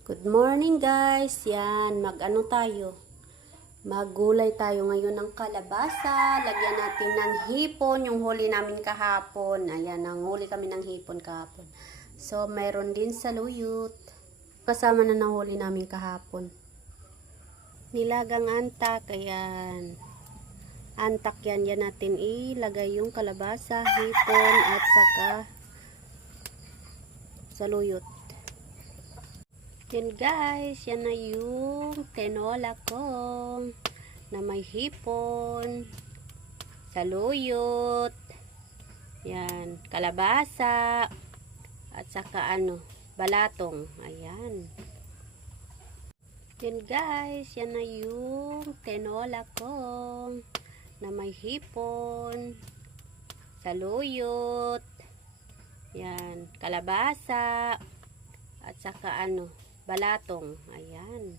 Good morning guys. Yan, mag-ano tayo? Maggulay tayo ngayon ng kalabasa. Lagyan natin ng hipon, yung huli namin kahapon. Ayan, nanghuli kami ng hipon kahapon. So, mayroon din saluyot. Kasama na nahuli namin kahapon. Nilagang antak, ayan. Antak yan, yan natin ilagay yung kalabasa, hipon, at saka saluyot. Yan guys, yan na yung tinola ko na may hipon, saluyot, yan, kalabasa, at saka balatong, ayan. Yan guys, yan na yung tinola ko na may hipon, saluyot, yan, kalabasa, at saka balatong, ayan.